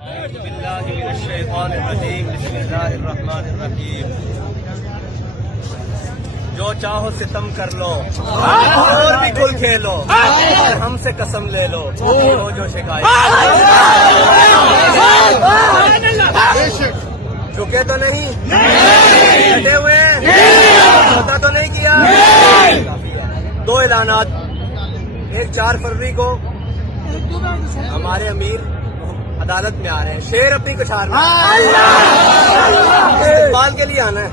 اعوذ باللہ من الشیطان الرجیم بسم اللہ الرحمن الرحیم جو چاہو ستم کر لو اور بھی گل کھیلو اور ہم سے قسم لے لو جو شکایت جھکے تو نہیں ڈٹے ہوئے پتا تو نہیں کیا دو اعلانات ایک 4 فروری کو ہمارے امیر عدالت میں آ رہے ہیں شیر اپنی کچھار میں استقبال کے لیے آنا ہے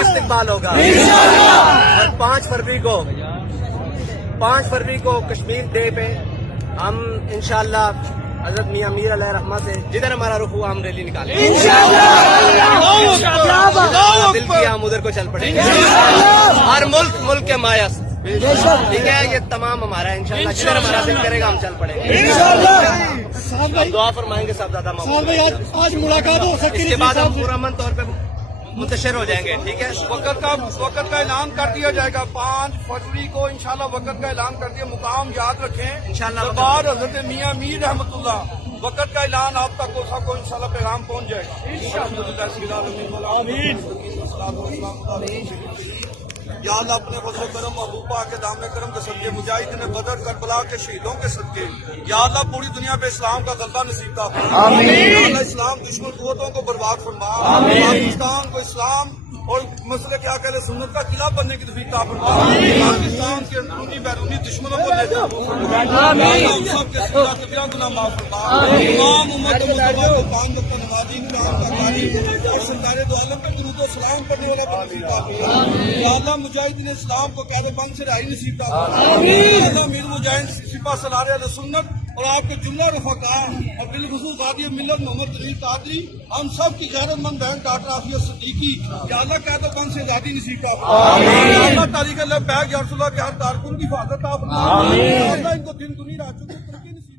استقبال ہوگا اور 5 فروری کو کشمیر ڈے پہ ہم انشاءاللہ حضرت میاں امیر علیہ رحمہ سے جدھر ہمارا رخ ہوا ہم ریلی نکالیں گے دل کیا ہم ادھر کو چل پڑیں گے ہر ملک کے مایس ٹھیک ہے یہ تمام ہمارا ہے انشاءاللہ جدھر ہمارا دل کرے گا ہم چل پڑیں گے دعا فرمائیں گے صاحبزادہ محمود آج ملاقات ہو سکتی اس کے بعد ہم پرامن طور پہ منتشر ہو جائیں گے ٹھیک ہے وقت کا اعلان کر دیا جائے گا 5 فروری کو انشاءاللہ وقت کا اعلان کر دیا مقام یاد رکھیں انشاءاللہ دربار حضرت میاں میر رحمۃ اللہ وقت کا اعلان آپ تک کو سب کو انشاءاللہ پیغام پہنچ جائے گا یا اللہ اپنے فضل و کرم محبوب پاک کے دامن کرم کے صدقے مجاہدین بدر کربلا کے شہیدوں کے صدقے یا اللہ پوری دنیا پہ اسلام کا غلبہ نصیب کا فرما یا اللہ اسلام دشمن قوتوں کو برباد فرما پاکستان کو اسلام اور مسئلہ کیا کہتے سنت کا قلعہ بننے کی توفیق عطا فرما پاکستان کے اندرونی بیرونی دشمنوں کو لے جا ہم سب کے سزا کبیرہ گناہ معاف فرما تمام امت مصطفیٰ کو 5 وقت نمازی کرام کا قاری اور سرکار دو عالم پر درود و سلام کرنے والا نصیب عطا فرما یا اللہ مجاہدین اسلام کو قید بند سے رہائی نصیب عطا فرما یا اللہ میر مجاہد سپاہ سالار اہل سنت اور آپ کے جملہ رفقا اور بالخصوص قاضی ملت محمد جلیل قادری ہم سب کی غیرت مند بہن ڈاکٹر عافیہ صدیقی یا اللہ قید و بند سے آزادی نصیب عطا فرما یا اللہ تاریخ اللہ بیگ یا رسول اللہ کے ہر کارکن کی حفاظت عطا فرما یا اللہ ان کو دن دنیا راجوں کی ترقی نصیب